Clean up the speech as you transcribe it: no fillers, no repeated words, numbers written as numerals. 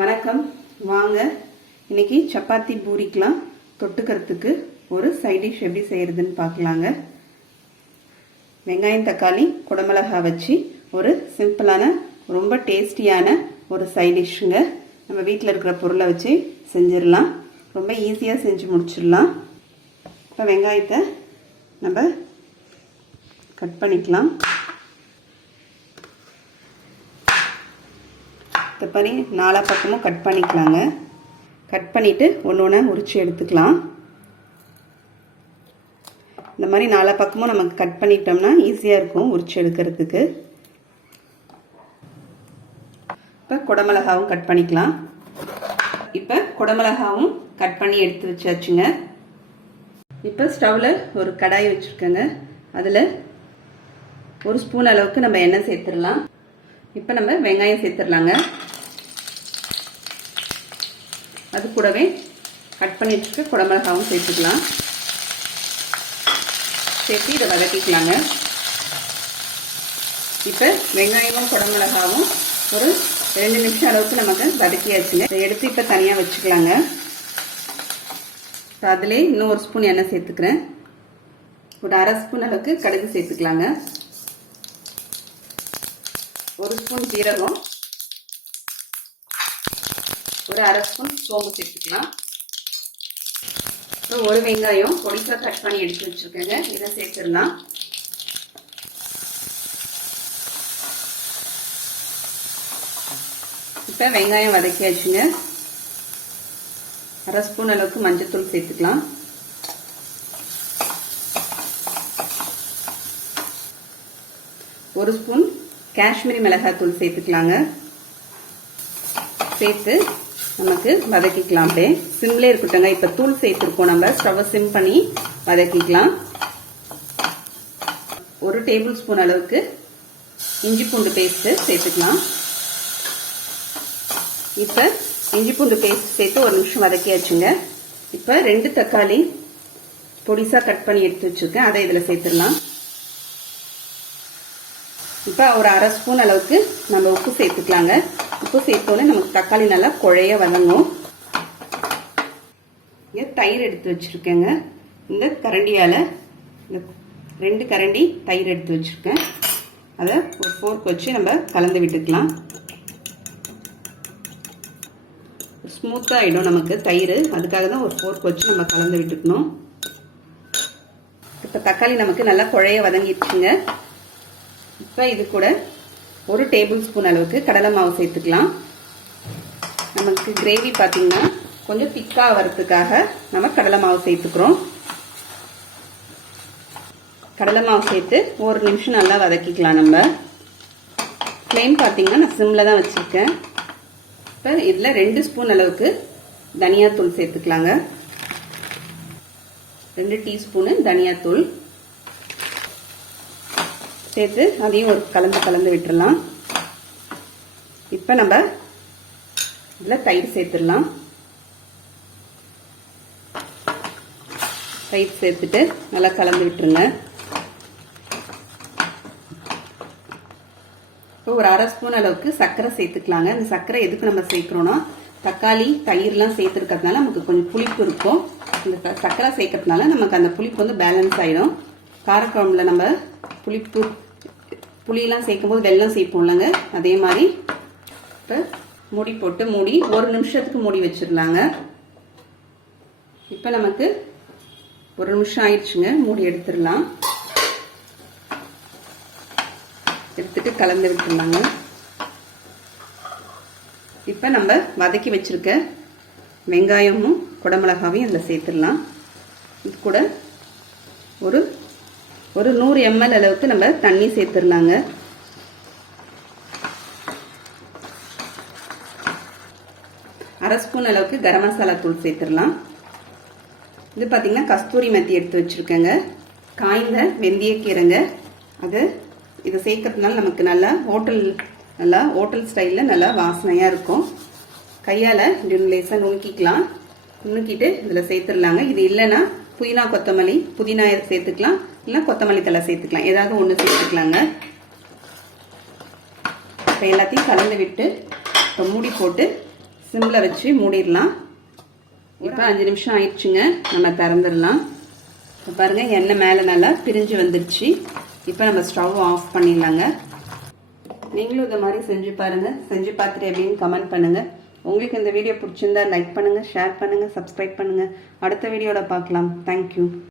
வணக்கம். வாங்க இன்னைக்கு சப்பாத்தி பூரிக்கலாம் தொட்டுக்கிறதுக்கு ஒரு சைட் டிஷ் எப்படி செய்யறதுன்னு பார்க்கலாங்க. வெங்காயம் தக்காளி குடமிளகாய் வச்சு ஒரு சிம்பிளான ரொம்ப டேஸ்டியான ஒரு சைட் டிஷ்ஷுங்க. நம்ம வீட்டில் இருக்கிற பொருளை வச்சு செஞ்சிடலாம். ரொம்ப ஈஸியாக செஞ்சு முடிச்சிடலாம். இப்போ வெங்காயத்தை நம்ம கட் பண்ணிக்கலாம். இந்த மாதிரி நாலா பக்கமும் கட் பண்ணிக்கலாங்க. கட் பண்ணிவிட்டு ஒன்று ஒன்றா உரித்து எடுத்துக்கலாம். இந்த மாதிரி நாலா பக்கமும் நமக்கு கட் பண்ணிட்டோம்னா ஈஸியாக இருக்கும் உரித்து எடுக்கிறதுக்கு. இப்போ குடமிளகாவும் கட் பண்ணிக்கலாம். இப்போ குடமிளகாவும் கட் பண்ணி எடுத்து வச்சாச்சுங்க. இப்போ ஸ்டவ்வில் ஒரு கடாய் வச்சுருக்கேங்க. அதில் ஒரு ஸ்பூன் அளவுக்கு நம்ம எண்ணெய் சேர்த்துடலாம். இப்போ நம்ம வெங்காயம் சேர்த்துடலாங்க. அது கூடவே கட் பண்ணி வச்சுக்க குடமிளகாவும் சேர்த்துக்கலாம். சேர்த்து இதை வதக்கிக்கலாங்க. இப்போ வெங்காயமும் குடமிளகாவும் ஒரு 2 நிமிஷம் அளவுக்கு நமக்கு வதக்கியாச்சுங்க. இதை எடுத்து இப்போ தனியாக வச்சுக்கலாங்க. இப்போ அதிலே இன்னும் ஒரு ஸ்பூன் எண்ணெய் சேர்த்துக்கிறேன். ஒரு அரை ஸ்பூன் அளவுக்கு கடுகு சேர்த்துக்கலாங்க. ஒரு ஸ்பூன் ஜீரகம், ஒரு அரை ஸ்பூன் சோம்பு சேர்த்துக்கலாம். இப்போ ஒரு வெங்காயம் பொடிசா கட் பண்ணி எடுத்து வச்சிருக்கேங்க. இதை சேர்த்துடலாம். இப்போ வெங்காயம் வதக்கியாச்சுங்க. அரை ஸ்பூன் அளவுக்கு மஞ்சள்தூள் சேர்த்துக்கலாம். ஒரு ஸ்பூன் காஷ்மீரி மிளகாய் தூள் சேர்த்துக்கலாங்க. சேர்த்து நமக்கு வதக்கிக்கலாம். அப்படியே சிம்லே இருக்கட்டுங்க. இப்போ தூள் சேர்த்துருக்கோம். நம்ம ஸ்டவ்வை சிம் பண்ணி வதக்கிக்கலாம். ஒரு டேபிள் ஸ்பூன் அளவுக்கு இஞ்சி பூண்டு பேஸ்ட்டு சேர்த்துக்கலாம். இப்போ இஞ்சி பூண்டு பேஸ்ட் சேர்த்து ஒரு நிமிஷம் வதக்கியாச்சுங்க. இப்போ 2 தக்காளி பொடிசா கட் பண்ணி எடுத்து வச்சிருக்கேன். அதை இதில் சேர்த்துடலாம். இப்போ ஒரு அரை ஸ்பூன் அளவுக்கு நம்ம உப்பு சேர்த்துக்கலாங்க. உப்பு சேர்த்தோன்னே நமக்கு தக்காளி நல்லா குழைய வதங்கும். இங்கே தயிர் எடுத்து வச்சுருக்கேங்க. இந்த கரண்டியால் இந்த 2 கரண்டி தயிர் எடுத்து வச்சுருக்கேன். அதை ஒரு ஃபோர்க் வச்சு நம்ம கலந்து விட்டுக்கலாம். ஸ்மூத்தாக ஆகிடும் நமக்கு தயிர். அதுக்காக தான் ஒரு ஃபோர்க் வச்சு நம்ம கலந்து விட்டுக்கணும். இப்போ தக்காளி நமக்கு நல்லா குழைய வதங்கிடுச்சுங்க. இப்போ இது கூட ஒரு டேபிள் ஸ்பூன் அளவுக்கு கடலை மாவு சேர்த்துக்கலாம். நமக்கு கிரேவி பார்த்தீங்கன்னா கொஞ்சம் திக்காக வரதுக்காக நம்ம கடலை மாவு சேர்த்துக்கிறோம். கடலை மாவு சேர்த்து ஒரு நிமிஷம் நல்லா வதக்கிக்கலாம். நம்ம ஃப்ளேம் பார்த்தீங்கன்னா நான் சிம்மில் தான் வச்சுருக்கேன். இப்போ இதில் 2 ஸ்பூன் அளவுக்கு தனியாத்தூள் சேர்த்துக்கலாங்க. 2 டீஸ்பூனு தனியாத்தூள் சேர்த்து அதையும் ஒரு கலந்து விட்டுடலாம். இப்போ நம்ம இதில் தயிர் சேர்த்துடலாம். தயிர் சேர்த்துட்டு நல்லா கலந்து விட்டுருங்க. இப்போ ஒரு அரை ஸ்பூன் அளவுக்கு சர்க்கரை சேர்த்துக்கலாங்க. இந்த சர்க்கரை எதுக்கு நம்ம சேர்க்குறோன்னா தக்காளி தயிர்லாம் சேர்த்துருக்கிறதுனால நமக்கு கொஞ்சம் புளிப்பு இருக்கும். இந்த சர்க்கரை சேர்க்கறதுனால நமக்கு அந்த புளிப்பு வந்து பேலன்ஸ் ஆகிடும். காரக்குழம்புல நம்ம புளியெல்லாம் சேர்க்கும்போது வெல்லம் சேர்ப்போம்லங்க, அதே மாதிரி இப்போ மூடி போட்டு மூடி ஒரு நிமிஷத்துக்கு மூடி வச்சிடலாங்க. இப்போ நமக்கு ஒரு நிமிஷம் ஆயிடுச்சுங்க. மூடி எடுத்துடலாம். எடுத்துட்டு கலந்து விட்டுடலாங்க. இப்போ நம்ம வதக்கி வச்சிருக்க வெங்காயமும் குடமிளகாவையும் அதில் சேர்த்துடலாம். இது கூட ஒரு 100 ml அளவுக்கு நம்ம தண்ணி சேர்த்துடலாங்க. அரை ஸ்பூன் அளவுக்கு கரம் மசாலா தூள் சேர்த்துடலாம். இது பார்த்தீங்கன்னா கஸ்தூரி மெத்தி எடுத்து வச்சுருக்கேங்க. காய்ந்த வெந்தயக்கீரைங்க. இதை சேர்க்கறதுனால நமக்கு நல்லா ஹோட்டல் ஸ்டைலில் நல்லா வாசனையாக இருக்கும். கையால் இப்படி லேசாக நுணுக்கிக்கலாம். நுணுக்கிட்டு இதில் சேர்த்துடலாங்க. இது இல்லைன்னா புதினா சேர்த்துக்கலாம், இல்லை கொத்தமல்லி தழை சேர்த்துக்கலாம். ஏதாவது ஒன்று சேர்த்துக்கலாங்க. இப்போ எல்லாத்தையும் கலந்து விட்டு இப்போ மூடி போட்டு சிம்மில் வச்சு மூடிடலாம். இப்போ 5 நிமிஷம் ஆயிடுச்சுங்க. நம்ம திறந்துடலாம். இப்போ பாருங்கள் எண்ணெய் மேலே நல்லா பிரிஞ்சு வந்துடுச்சு. இப்போ நம்ம ஸ்டவ் ஆஃப் பண்ணிடலாங்க. நீங்களும் இதை மாதிரி செஞ்சு பாருங்கள். செஞ்சு பார்த்துட்டு எப்படின்னு கமெண்ட் பண்ணுங்கள். உங்களுக்கு இந்த வீடியோ பிடிச்சிருந்தா லைக் பண்ணுங்கள், ஷேர் பண்ணுங்கள், சப்ஸ்கிரைப் பண்ணுங்கள். அடுத்த வீடியோவில் பார்க்கலாம். தேங்க்யூ.